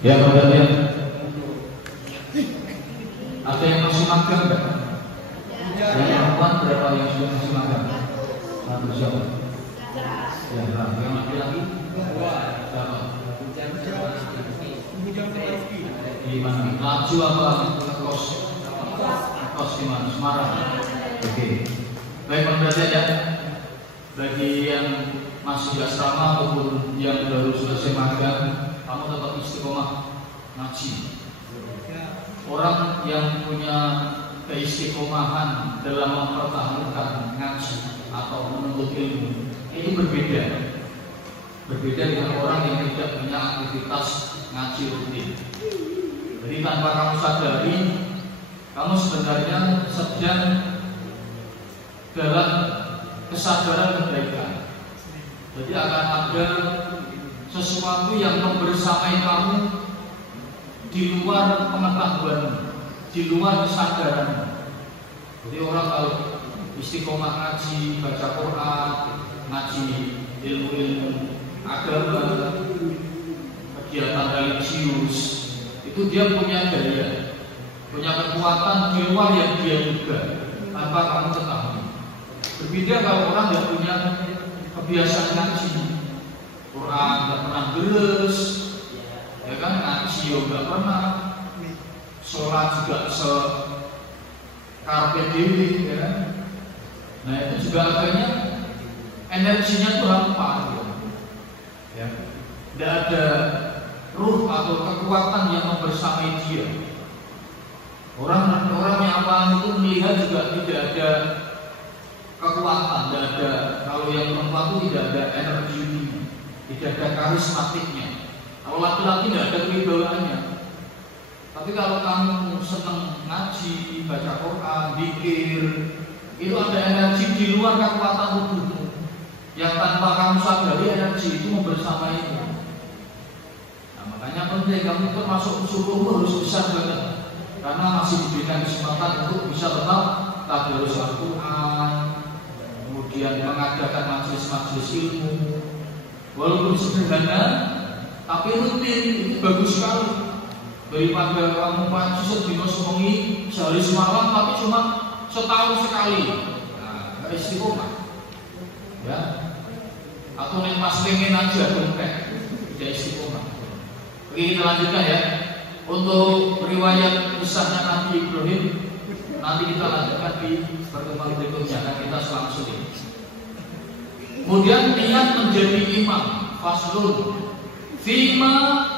Ya, perhatian. Ada yang masih magang enggak? Yang perempuan berapa yang sudah masih magang? Satu siapa? Ya, yang laki-laki? Berapa? Di mana? Laju apa? Kos? Kos di mana? Semarang. Oke. Baik, perhatian ya. Bagi yang masih di asrama ataupun yang baru selesai magang, kamu tetap istiqomah ngaji. Orang yang punya keistiqomahan dalam mempertahankan ngaji atau menuntut ilmu itu berbeda dengan orang yang tidak punya aktivitas ngaji rutin. Jadi tanpa kamu sadari, kamu sebenarnya sedang dalam kesadaran kebaikan. Jadi akan ada sesuatu yang membersamai kamu di luar pengetahuan, di luar kesadaran. Jadi orang kalau istiqomah ngaji, baca Quran, ngaji ilmu-ilmu agama, kegiatan religius, itu dia punya daya, punya kekuatan di luar yang dia duga tanpa kamu ketahui. Berbeda kalau orang yang punya kebiasaan ngaji, Quran nggak pernah beres, ya kan, ngaji nggak pernah, sholat juga sekarpet dewi, ya kan. Nah itu juga akhirnya energinya tuh hampa, ya. Tidak ada ruh atau kekuatan yang membersamai dia. Orang yang apa itu melihat juga tidak ada kekuatan, tidak ada. Kalau yang perempuan itu tidak ada energi, tidak ada karismatiknya. Kalau laki-laki tidak ada kewibawaannya. Tapi kalau kamu senang ngaji, baca Quran, zikir, itu ada energi di luar kekuatan tubuhmu yang tanpa kamu sadari energi itu membersamaimu. Nah, makanya penting kamu termasuk syukurmu harus besar banget, karena masih diberikan kesempatan untuk bisa tetap tadarus Al-Quran, kemudian mengadakan majelis-majelis ilmu, walaupun sederhana, tapi rutin, itu bagus sekali. Daripada kamu ngaji sedina sewengi sehari semalam, tapi cuma setahun sekali, nah, istiqomah, ya. Atau nek pas pengen aja dompet, ya istiqomah. Oke, kita lanjutkan ya. Untuk riwayat kisahnya Nabi Ibrahim nanti kita lanjutkan di pertemuan berikutnya, dan kita selanjutnya. Kemudian niat menjadi imam, faslun fima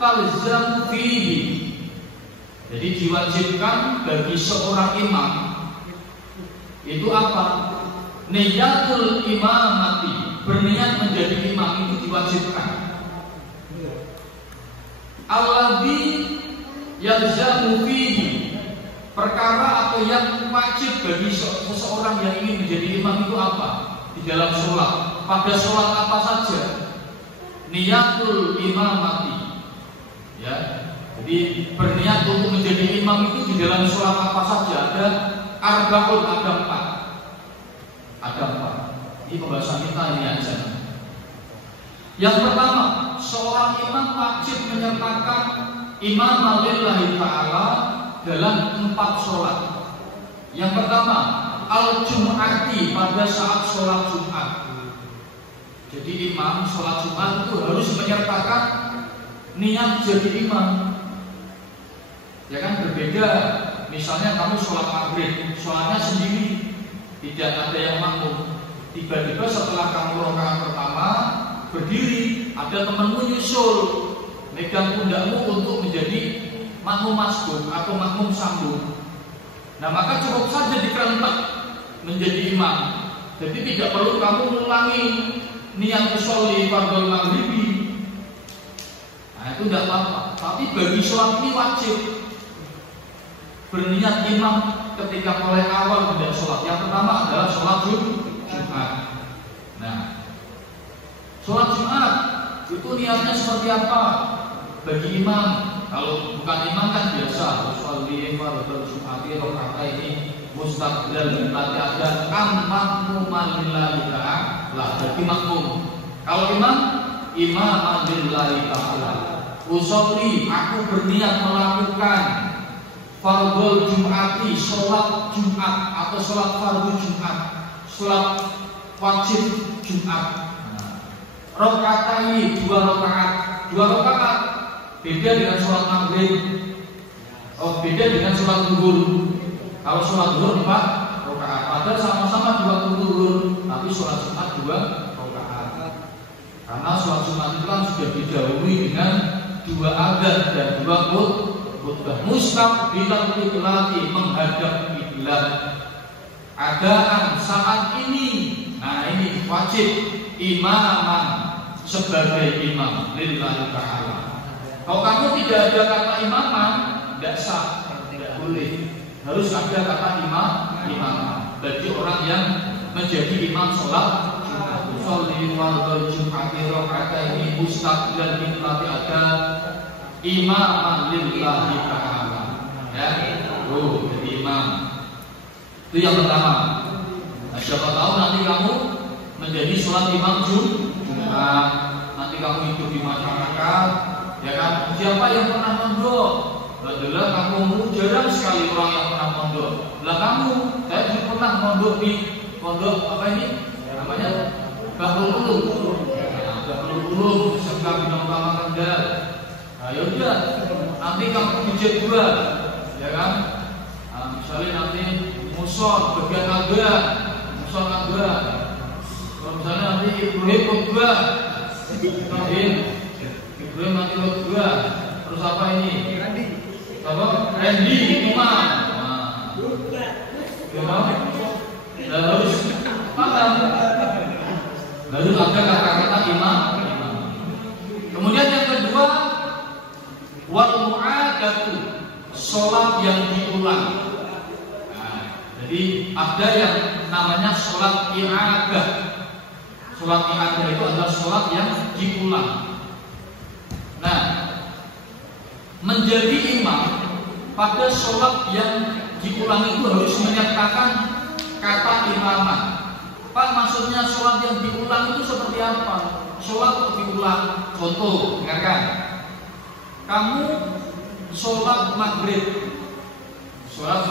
talzam fihi. Jadi diwajibkan bagi seorang imam itu apa? Niyatul imamati, berniat menjadi imam itu diwajibkan. Alladzi yalzamu fihi, perkara atau yang wajib bagi seseorang yang ingin menjadi imam itu apa? Di dalam sholat, pada sholat apa saja? Niyatul imamati, ya. Jadi berniat untuk menjadi imam itu di dalam sholat apa saja? Ada arba'un, ada empat. Ini pembahasan kita ini aja. Yang pertama, seorang imam wajib menyertakan imam lillahi ta'ala dalam 4 sholat. Yang pertama, al-jum'ati, pada saat sholat Jumat. Jadi imam sholat Jumat itu harus menyertakan niat jadi imam. Ya kan, berbeda. Misalnya kamu sholat maghrib, sholatnya sendiri, tidak ada yang makmum. Tiba-tiba setelah kamu rakaat pertama berdiri, ada temanmu nyusul, megang pundakmu untuk menjadi makmum masbuk atau makmum sambung. Nah, maka cukup saja dikerentak menjadi imam. Jadi tidak perlu kamu mengulangi niat usolli fardhu maghribi. Nah, itu tidak apa-apa. Tapi bagi sholat ini wajib berniat imam ketika mulai awal tidak sholat. Yang pertama adalah sholat Jumat. Nah, sholat Jumat itu niatnya seperti apa? Bagi imam, kalau bukan imam kan biasa, usolli fardhu Jumati rakaataini mustaqbilal berarti ada makmuman lillahi ta'ala, bagi makmum. Kalau imam imaman lillahi ta'ala. Usolli, aku berniat melakukan fardhu Jum'ati, sholat Jumat atau sholat fardhu Jumat, sholat wajib Jumat. Rakaat ini 2 rakaat, 2 rakaat beda dengan sholat maghrib. Beda dengan sholat zuhur. Kalau sholat zuhur 4 rakaat, padahal sama-sama 2 waktu zuhur, tapi sholat Jumat 2 rakaat. Karena sholat Jumat itu kan sudah didahului dengan 2 adzan dan 2 khutbah. Mustaqbilal qiblati, menghadap kiblat. Adaan saat ini, nah ini wajib imaman, sebagai imam lillahi ta'ala. Kalau kamu tidak ada kata imaman, tidak sah, tidak boleh. Harus ada kata imaman. Bagi orang yang menjadi imam sholat Jumat. Sholli fardhu Jum'ati raka'ataini mustaqbilal qiblati, ada imaman lillahi ta'ala. Ya, jadi imam. Itu yang pertama. Nah, siapa tahu nanti kamu menjadi sholat imam Jumat, nanti kamu hidup di masyarakat, ya kan? Siapa yang pernah mondok? Adalah kamu, jarang sekali orang yang pernah mondok. Lah kamu, saya juga pernah mondok di pondok apa ini? Namanya Bahrul Ulum. Bahrul Ulum, SMK Bidang Utama Kendal. Nah, yaudah, nanti kamu bijak dua, ya kan? Nah, misalnya nanti muson, bagian agak, muson agak. Kalau misalnya nanti Ibrahim khutbah, Ibrahim nanti khutbah, terus apa ini? Apa? Randy imam. Ya harus paham. Lalu ada kata-kata imam. Kemudian yang kedua, wal mu'adatu, sholat yang diulang. Jadi ada yang namanya sholat i'adah. Sholat i'adah itu adalah sholat yang diulang. Nah, menjadi imam pada sholat yang diulang itu harus menyertakan kata imaman. Pak, maksudnya sholat yang diulang itu seperti apa? Sholat diulang. Contoh, dengarkan. Kamu sholat maghrib, sholat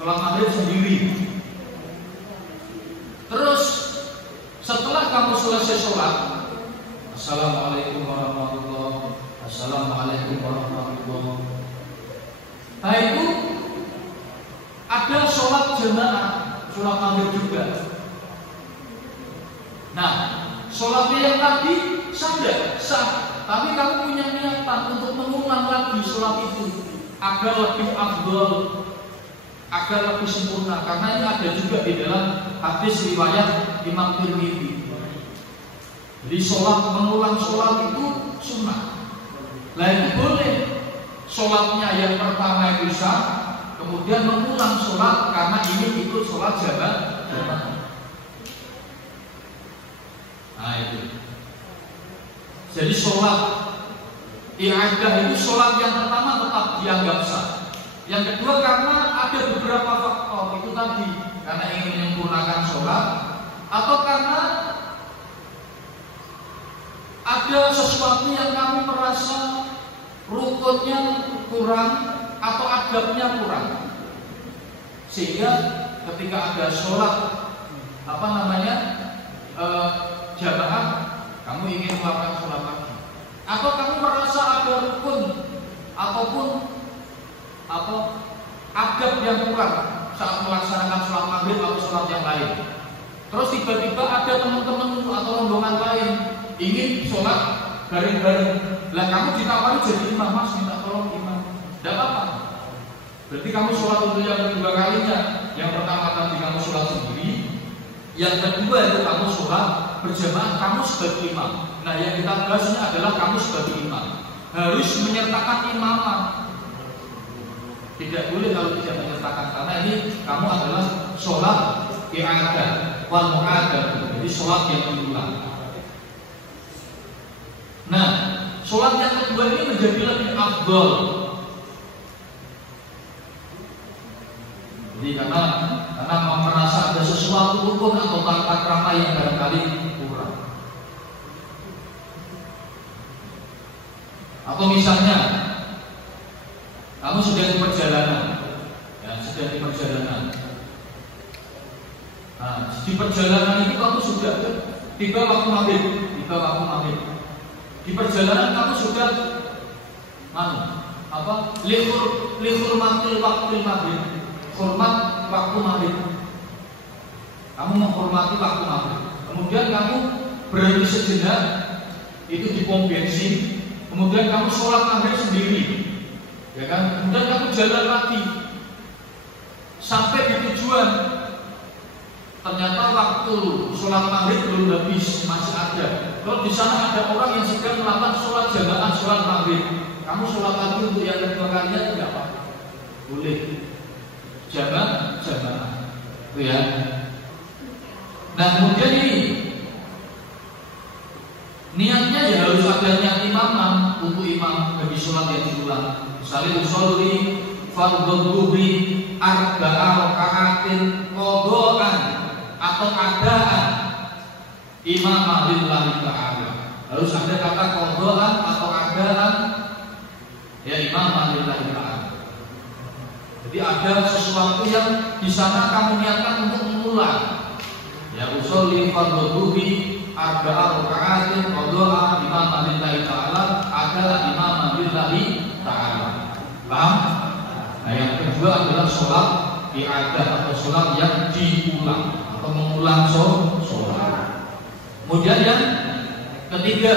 maghrib sendiri. Terus setelah kamu selesai sholat, assalamualaikum warahmatullahi wabarakatuh, assalamualaikum warahmatullahi wabarakatuh. Nah itu ada sholat jamaah, sholat maghrib juga. Nah, sholatnya yang tadi sah, tapi kamu punya niatan untuk mengulang lagi sholat itu agar lebih afdol, agar lebih sempurna. Karena ini ada juga di dalam hadis riwayat Imam Tirmidzi. Jadi mengulang sholat itu sunnah. Nah itu boleh. Sholatnya yang pertama itu sah, kemudian mengulang sholat karena ini ikut sholat jamaah. Nah itu. Jadi sholat i'adah itu sholat yang pertama tetap dianggap sah. Yang kedua karena ada beberapa faktor itu tadi, karena ingin menyempurnakan sholat, atau karena ada sesuatu yang kamu merasa rukunnya kurang atau adabnya kurang, sehingga ketika ada sholat jamaah, kamu ingin melakukan sholat lagi, atau kamu merasa ada rukun ataupun adab yang kurang saat melaksanakan sholat maghrib atau sholat yang lain. Terus tiba-tiba ada teman-teman atau rombongan lain ingin sholat bareng-bareng. Lah kamu ditawari jadi imam, mas minta tolong imam, tidak apa-apa. Berarti kamu sholat untuk yang kedua kalinya. Yang pertama tadi kamu sholat sendiri, yang kedua itu kamu sholat berjamaah, kamu sebagai imam. Nah yang kita bahasnya adalah kamu sebagai imam harus menyertakan imaman. Tidak boleh kalau tidak menyertakan, karena ini kamu adalah sholat i'adah wal mu'adah, jadi sholat yang diulang. Nah, sholat yang kedua ini menjadi lebih afdol. Jadi karena merasa ada sesuatu rukun atau tata krama yang barangkali kurang. Atau misalnya kamu sedang di perjalanan, ya, sedang di perjalanan. Nah, di perjalanan itu kamu sudah tiba waktu maghrib, Di perjalanan kamu sudah lihurmatil waktu maghrib, hormat waktu maghrib. Kamu menghormati waktu maghrib. Kemudian kamu berhenti sejenak, itu di pom bensin. Kemudian kamu sholat maghrib sendiri, ya kan? Kemudian kamu jalan lagi sampai di tujuan. Ternyata waktu sholat maghrib belum habis, masih ada. Kalau di sana ada orang yang sedang melakukan sholat jamaah sholat maghrib, kamu sholat lagi untuk yang kedua kalinya tidak apa? Boleh. Jamaah, itu ya. Nah kemudian ini niatnya ya harus ada niat imam untuk imam bagi sholat yang diulang. Misalnya usolli fardhu dhuhri arba'a raka'atin qadhaan atau adaan imam lillahi ta'ala. Harus ada kata qadhaan atau adaan, ya imam lillahi ta'ala. Jadi ada sesuatu yang di sana kamu niatkan untuk mengulang. Ya usolli fardhu dhuhri arba'a raka'atin qadhaan imam lillahi ta'ala adaan imam lillahi ta'ala. Paham? Nah yang kedua adalah sholat i'adah atau sholat yang diulang atau mengulang sholat. Kemudian yang ketiga,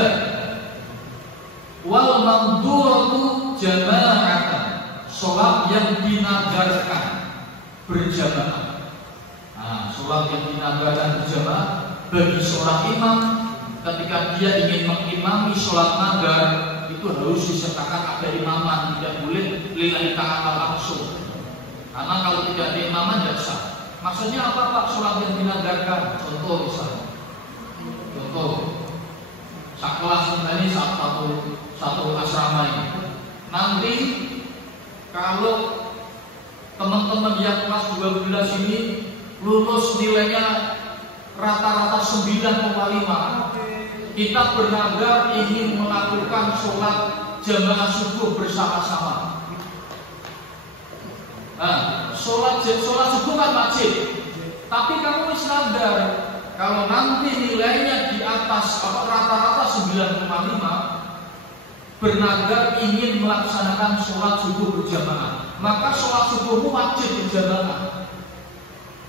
wal manduratu jama'atan, sholat yang dinadarkan berjamaah. Nah, sholat yang dinadarkan berjamaah bagi seorang imam ketika dia ingin mengimami sholat nadar itu harus disertakan ada imaman, tidak boleh lillahi ta'ala langsung. Karena kalau tidak ada imaman tidak sah. Maksudnya apa Pak sholat yang dinadarkan? Contoh misalnya, sekelas ini satu asrama ini. Nanti kalau teman-teman yang kelas 12 ini lulus nilainya rata-rata 9,5, kita bernadar ingin melakukan sholat jamaah subuh bersama-sama. Nah, sholat subuh kan wajib, tapi kamu harus nadar kalau nanti nilainya di atas rata-rata 9,5, bernadar ingin melaksanakan sholat subuh berjamaah, maka sholat subuhmu wajib berjamaah.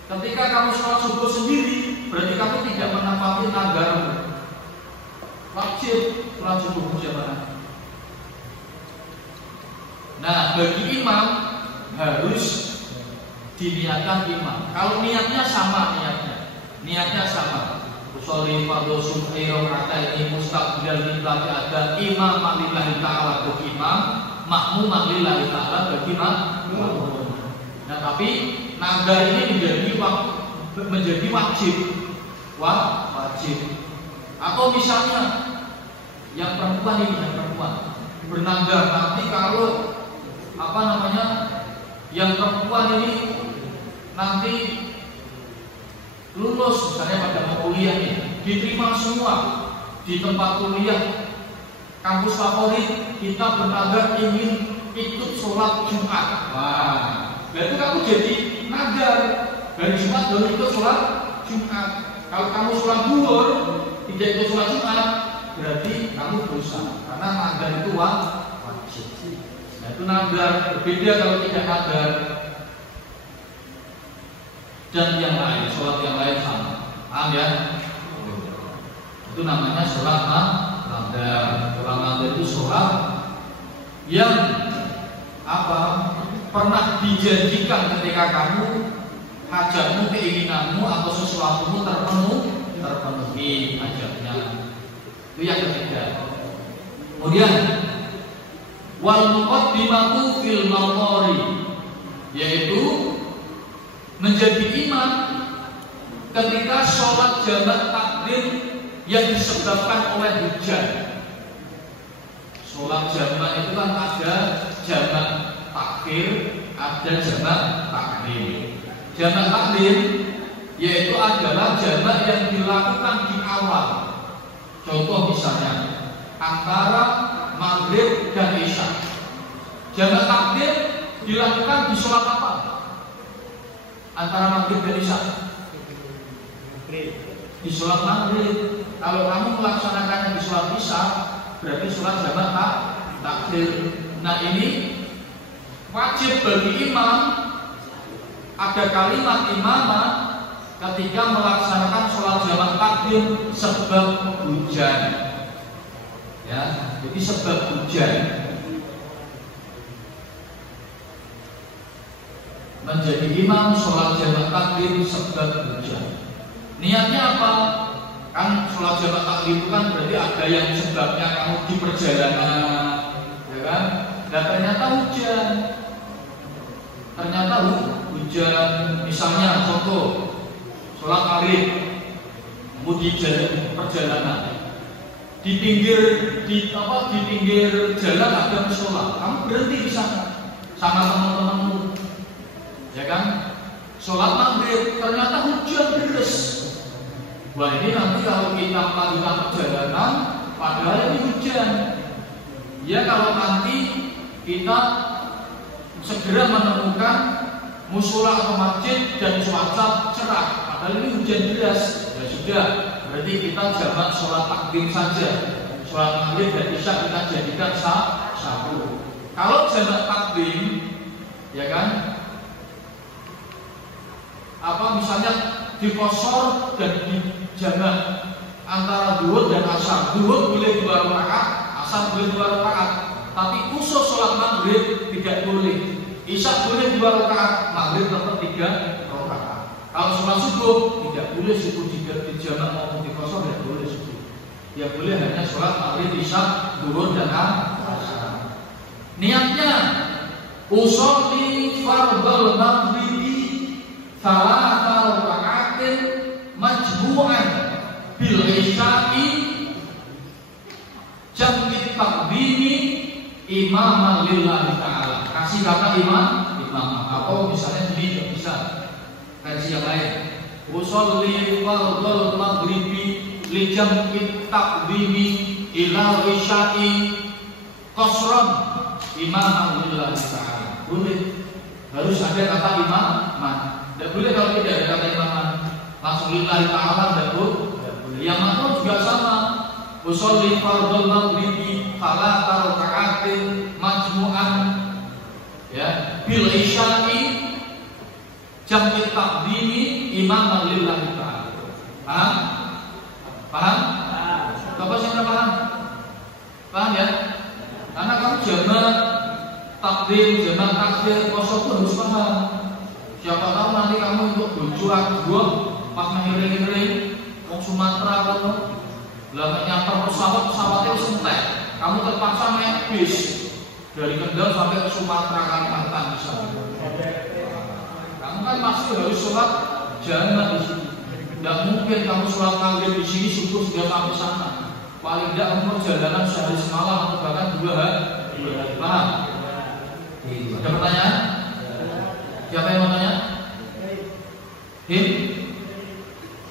Ketika kamu sholat subuh sendiri, berarti kamu tidak menepati nadarmu. Wajib sholat subuh berjamaah. Nah, bagi imam harus diniatkan imam. Kalau niatnya sama, niatnya sama. Usolli fardhu subhi raka'ataini mustaqbilal qiblat ada imam lillahi ta'ala bagi imam, makmum lillahi ta'ala bagi makmum. Nah, tapi nadar ini menjadi wajib. Atau misalnya yang perempuan bernadar nanti kalau yang perempuan ini nanti lulus misalnya pada mau kuliah nih, diterima semua di tempat kuliah kampus favorit, kita bernadar ingin ikut sholat Jumat. Wah, berarti kamu jadi nadar dari Jumat baru ikut sholat Jumat. Kalau kamu sholat duhur tidak ikut sholat Jumat, berarti kamu dosa karena nadar itu wajib. Nah, itu nadar berbeda kalau tidak nadar. Dan yang lain, sholat yang lain sama. Paham ya? Itu namanya sholat nadar. Sholat nadar itu sholat yang pernah dijanjikan ketika kamu hajatmu, keinginanmu atau sesuatumu terpenuhi hajatnya. Itu yang ketiga. Kemudian wal muqaddimatu fil maqari, yaitu menjadi imam ketika sholat jamak takdim yang disebabkan oleh hujan. Sholat jamak itu kan ada jamak takhir, ada jamak takdim. Jamak takdim yaitu adalah jamak yang dilakukan di awal. Contoh misalnya antara maghrib dan isya. Jamak takdim dilakukan di sholat apa? Antara maghrib dan isya? Di sholat maghrib. Kalau kamu melaksanakannya di sholat isya, berarti sholat jamak takdim. Nah ini wajib bagi imam ada kalimat imamah ketika melaksanakan sholat jamak takdim sebab hujan. Ya, jadi sebab hujan. Menjadi imam sholat jamak takdim sebab hujan. Niatnya apa? Kan sholat jamak takdim itu kan berarti ada yang sebabnya kamu di perjalanan, ya kan? Dan ternyata hujan. Ternyata hujan. Misalnya contoh sholat maghrib, kamu di perjalanan, di pinggir jalan ada musola, kamu berhenti di sana sama teman-temanmu, ya kan? Sholat maghrib ternyata hujan deras. Wah ini nanti kalau kita melakukan perjalanan, padahal ini hujan. Ya kalau nanti kita segera menemukan musola atau masjid dan cuaca cerah, padahal ini hujan deras, ya sudah, berarti kita jamak sholat takdim saja. Sholat maghrib dan isya kita jadikan satu. Kalau jamak takdim, ya kan, misalnya dikosor dan dijamak antara duhur dan asar. Duhur boleh 2 rakaat, asar boleh 2 rakaat. Tapi khusus sholat maghrib tidak boleh. Isya boleh 2 rakaat, maghrib tetap 3 rakaat. Kalau sholat subuh tidak boleh subuh dijamak maupun dikosor, tidak boleh subuh. Ya boleh hanya sholat maghrib, isya, duhur dan asar. Niatnya usolli fardhal maghribi salata rakaatin majmu'an bil isya'i jam'it taqdimi imaman lillahi ta'ala. Kasih kata imam atau misalnya sendiri juga bisa versi yang lain. Usolli fardhal maghribi li jam'it taqdimi ila isya'i qasran imaman lillahi ta'ala. Boleh, harus ada kata imaman. Tidak boleh kalau tidak ada kata imaman langsung lillahi ta'ala, tidak boleh. Yang makmum juga sama. Usolli fardhal maghribi salata rakaatin majmu'an ya bil isya'i jam'it taqdimi imaman lillahi ta'ala. Paham? Paham? Coba siapa paham? Paham ya? Karena kamu jamak takdim, jamak takhir, kosong pun harus paham. Siapa tahu nanti kamu untuk bojo aku pas mengiring-iring wong Sumatera kamu lah nyamper pesawatnya sentek, kamu terpaksa naik bis dari Kendal sampai ke Sumatera Kalimantan misalnya. Kamu kan pasti harus sholat jamak di sini. Tidak mungkin kamu sholat maghrib di sini subuh sudah sampai sana. Paling tidak kamu perjalanan sehari semalam atau bahkan 2 hari. Paham? Ada pertanyaan? Siapa yang mau tanya? Him?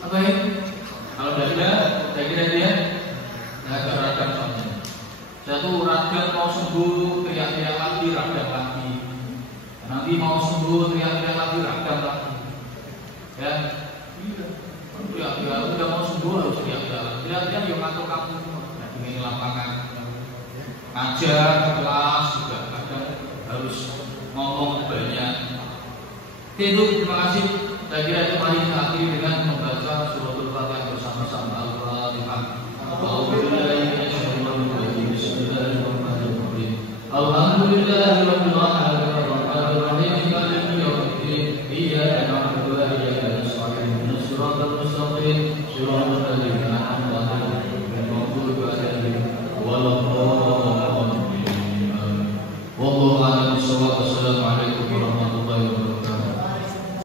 Atau him? Kalau tidak, saya kira dia agak radang soalnya. Saya tuh radang mau sembuh, teriak-teriak lagi, radang lagi. Nanti mau sembuh, teriak-teriak lagi, radang lagi. Ya, teriak-teriak udah mau sembuh harus teriak-teriak lagi. Teriak-teriak yang ngatur kamu, di lapangan, ngajar, kelas juga kadang harus ngomong banyak. Itu terima kasih. Saya kira itu mari kita akhiri dengan membaca suratul Fatihah bersama-sama. Al-Fatihah. Alhamdulillahirabbil alamin maliki yaumiddin iyyaka na'budu wa iyyaka nasta'in ihdinas siratal mustaqim siratal